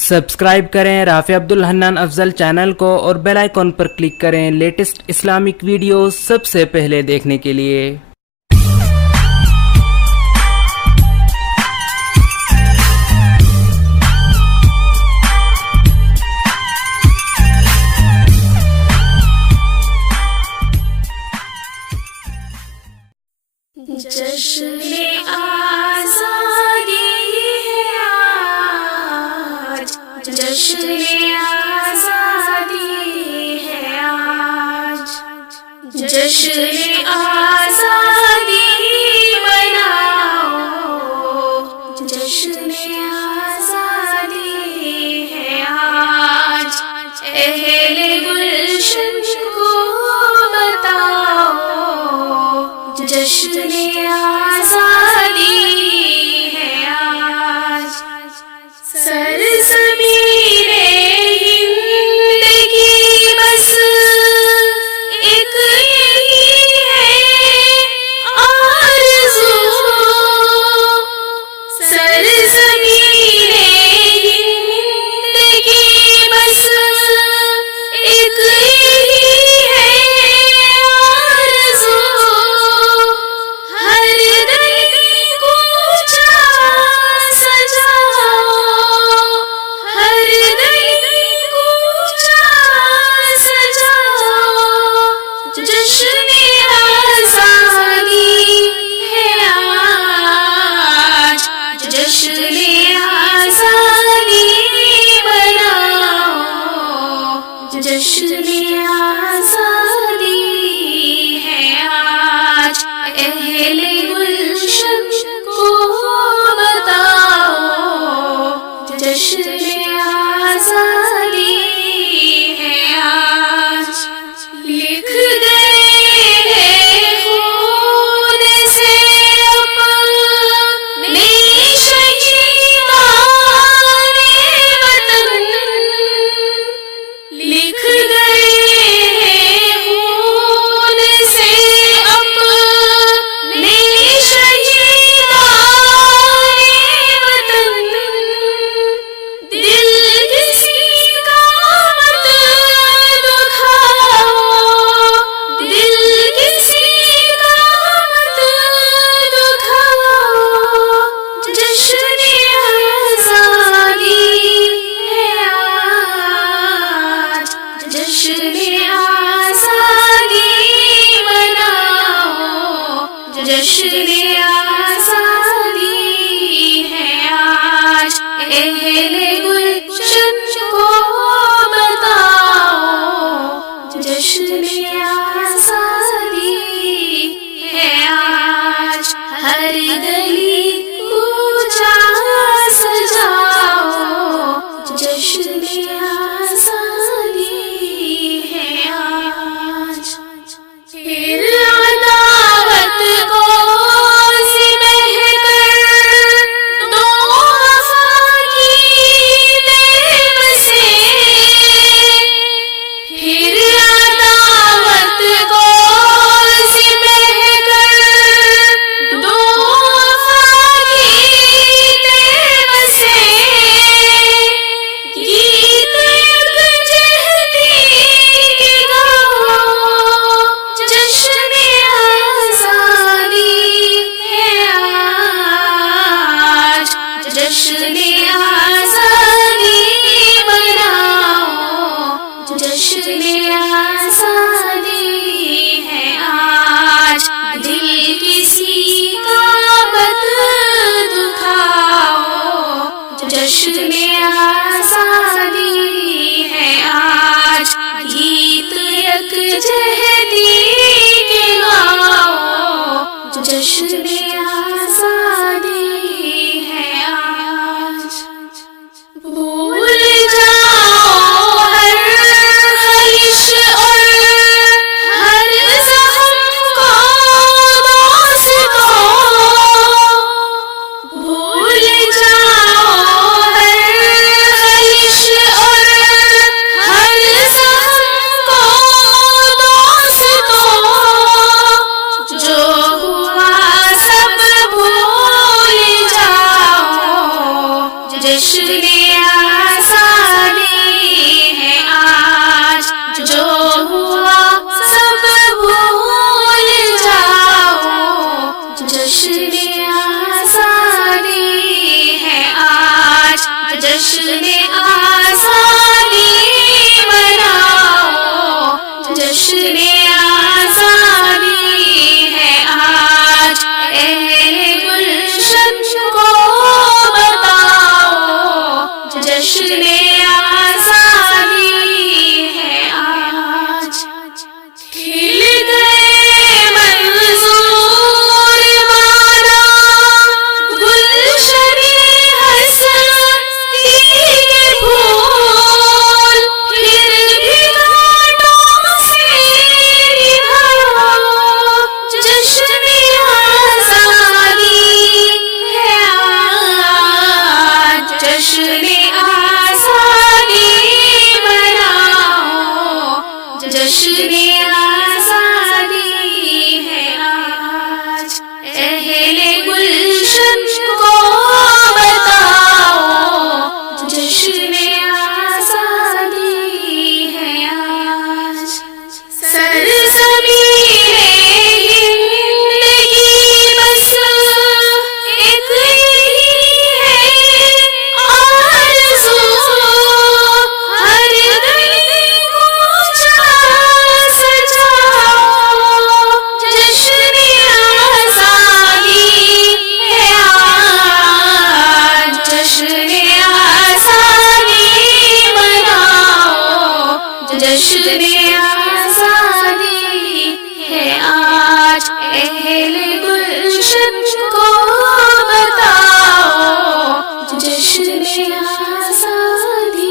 Subscribe करें Rafi Abdul Hannan Afzal channel को और बेल आइकॉन पर क्लिक करें लेटेस्ट इस्लामिक वीडियोस सबसे पहले देखने के लिए। जश्न-ए आज़ादी है आज, जश्न-ए आज़ादी है आज, जश्न-ए आज़ादी मनाओ, जश्न-ए आज़ादी है आज। अहले गुलशन को बताओ, जश्न-ए आज़ादी है आज। सरज़मीने हिंद की बस एक यही है आरज़ू, सरज़मीने हिंद की बस एक यही है आरज़ू। हर दिल कूचा सजाओ, हर दिल कूचा सजाओ, जश्न-ए आज़ादी है आज, जश्न-ए आज़ादी मनाओ, जश्न-ए आज़ादी है आज। अहले गुलशन को बताओ, जश्न-ए आज़ादी है आज। लिख गए हैं खून से अपने शहीदाने वतन, लिख गए हैं खून से अपने शहीदाने वतन। दिल किसी का मत दुखाओ, दिल किसी का मत दुखाओ, जश्न-ए आज़ादी है आज, जश्न-ए आज़ादी मनाओ, जश्न-ए आज़ादी है आज। अहले गुलशन को बताओ, जश्न-ए आज़ादी है आज। हर गली कूचा सजाओ, जश्न-ए आज़ादी है आज। फिर अदावत को महकर दो वफ़ा की देव से, फिर अदावत को महकर दो वफ़ा की देव से। गीत यकजहती के गाओ, जश्न-ए आज़ादी है आज, जश्न-ए आज़ादी मनाओ, जश्न-ए आज़ादी है आज। दिल किसी का मत दुखाओ, जश्न-ए आज़ादी है आज। गीत यकजहती के गाओ, जश्न-ए आज़ादी है आज। भूल जाओ हर ख्वाहिश और हर ज़ख्म को दोस्तों, भूल जाओ हर जश्न आज़ादी है आज। जो हुआ सब भूल जाओ, जश्न आज़ादी है आज। जश्न आज़ादी मनाओ, जश्न आज़ादी है आज। अहले गुलशन को बताओ, जश्न आज़ादी है आज। खिल गए मंजूर माना गुलशने हस्ती के फूल, फिर भी कांटों से निभाओ, जश्न आज़ादी है आज। जश्न आज़ादी मनाओ, जश्न आज़ादी है आज। अहले गुलशन को बताओ, जश्न आज़ादी है आज। सरज़मीने हिंद की बस एक यही है आरज़ू, हर गली कूचा सजाओ, जश्न आज़ादी है आज। जश्न आज़ादी मनाओ, जश्न आज़ादी है आज। अहले गुलशन को बताओ, जश्न आज़ादी